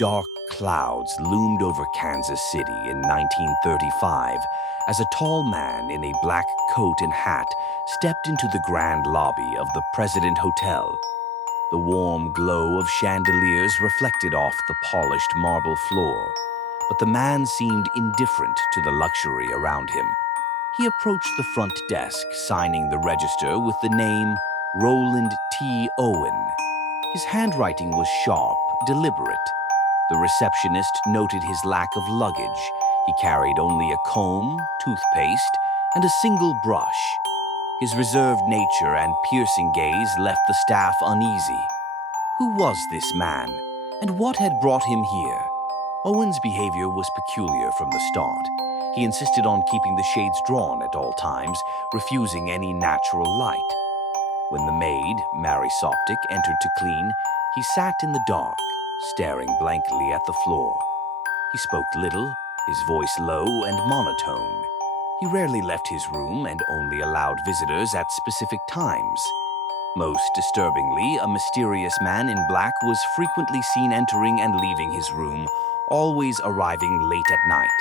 dark clouds loomed over Kansas City in 1935 as a tall man in a black coat and hat stepped into the grand lobby of the President Hotel. The warm glow of chandeliers reflected off the polished marble floor, but the man seemed indifferent to the luxury around him. He approached the front desk, signing the register with the name Roland T. Owen. His handwriting was sharp, deliberate. The receptionist noted his lack of luggage. He carried only a comb, toothpaste, and a single brush. His reserved nature and piercing gaze left the staff uneasy. Who was this man, and what had brought him here? Owen's behavior was peculiar from the start. He insisted on keeping the shades drawn at all times, refusing any natural light. When the maid, Mary Soptic, entered to clean, he sat in the dark, staring blankly at the floor. He spoke little, his voice low and monotone. He rarely left his room and only allowed visitors at specific times. Most disturbingly, a mysterious man in black was frequently seen entering and leaving his room, always arriving late at night.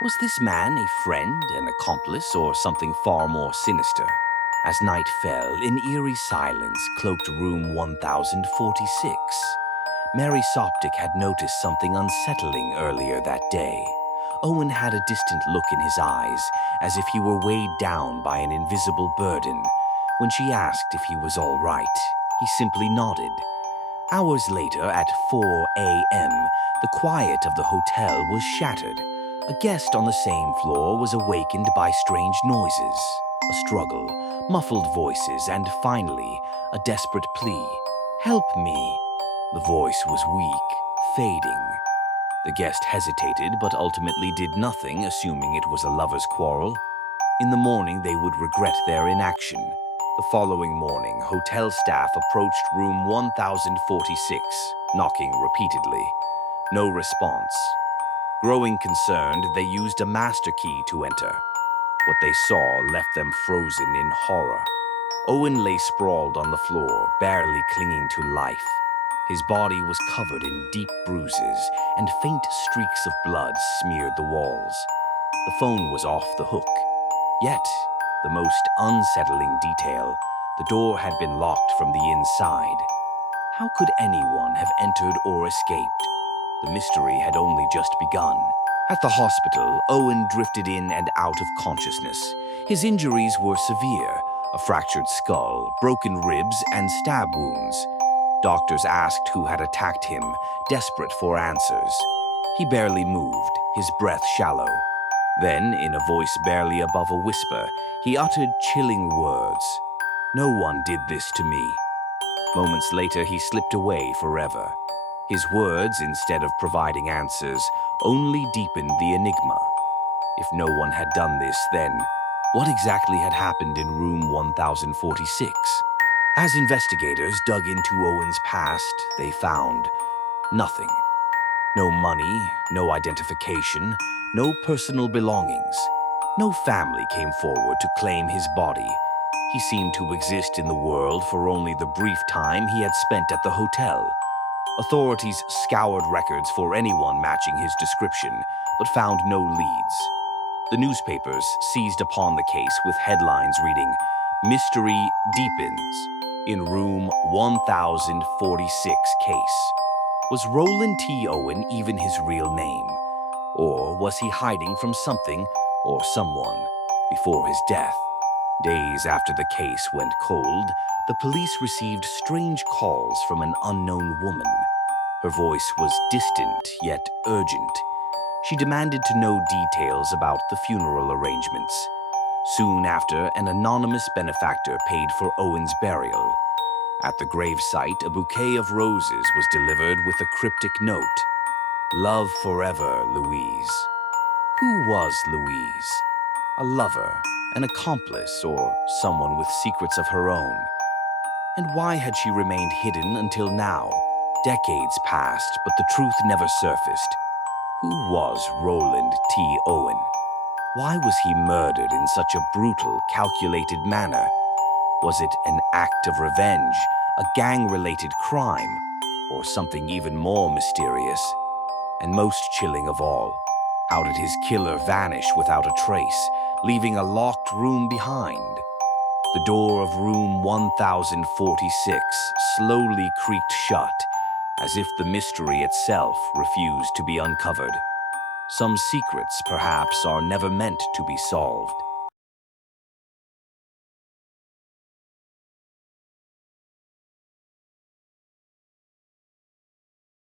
Was this man a friend, an accomplice, or something far more sinister? As night fell, an eerie silence cloaked room 1046. Mary Soptic had noticed something unsettling earlier that day. Owen had a distant look in his eyes, as if he were weighed down by an invisible burden. When she asked if he was all right, he simply nodded. Hours later, at 4 a.m., the quiet of the hotel was shattered. A guest on the same floor was awakened by strange noises, a struggle, muffled voices, and finally, a desperate plea. "Help me." The voice was weak, fading. The guest hesitated, but ultimately did nothing, assuming it was a lover's quarrel. In the morning, they would regret their inaction. The following morning, hotel staff approached room 1046, knocking repeatedly. No response. Growing concerned, they used a master key to enter. What they saw left them frozen in horror. Owen lay sprawled on the floor, barely clinging to life. His body was covered in deep bruises, and faint streaks of blood smeared the walls. The phone was off the hook. Yet, the most unsettling detail, the door had been locked from the inside. How could anyone have entered or escaped? The mystery had only just begun. At the hospital, Owen drifted in and out of consciousness. His injuries were severe: a fractured skull, broken ribs, and stab wounds. Doctors asked who had attacked him, desperate for answers. He barely moved, his breath shallow. Then, in a voice barely above a whisper, he uttered chilling words. "No one did this to me." Moments later, he slipped away forever. His words, instead of providing answers, only deepened the enigma. If no one had done this, then what exactly had happened in room 1046? As investigators dug into Owen's past, they found nothing. No money, no identification, no personal belongings. No family came forward to claim his body. He seemed to exist in the world for only the brief time he had spent at the hotel. Authorities scoured records for anyone matching his description, but found no leads. The newspapers seized upon the case with headlines reading, "Mystery Deepens in Room 1046 Case." Was Roland T. Owen even his real name? Or was he hiding from something or someone before his death? Days after the case went cold, the police received strange calls from an unknown woman. Her voice was distant yet urgent. She demanded to know details about the funeral arrangements. Soon after, an anonymous benefactor paid for Owen's burial. At the gravesite, a bouquet of roses was delivered with a cryptic note. "Love forever, Louise." Who was Louise? A lover, an accomplice, or someone with secrets of her own? And why had she remained hidden until now? Decades passed, but the truth never surfaced. Who was Roland T. Owen? Why was he murdered in such a brutal, calculated manner? Was it an act of revenge, a gang-related crime, Or something even more mysterious? And most chilling of all, how did his killer vanish without a trace, leaving a locked room behind? The door of room 1046 slowly creaked shut, as if the mystery itself refused to be uncovered. Some secrets, perhaps, are never meant to be solved.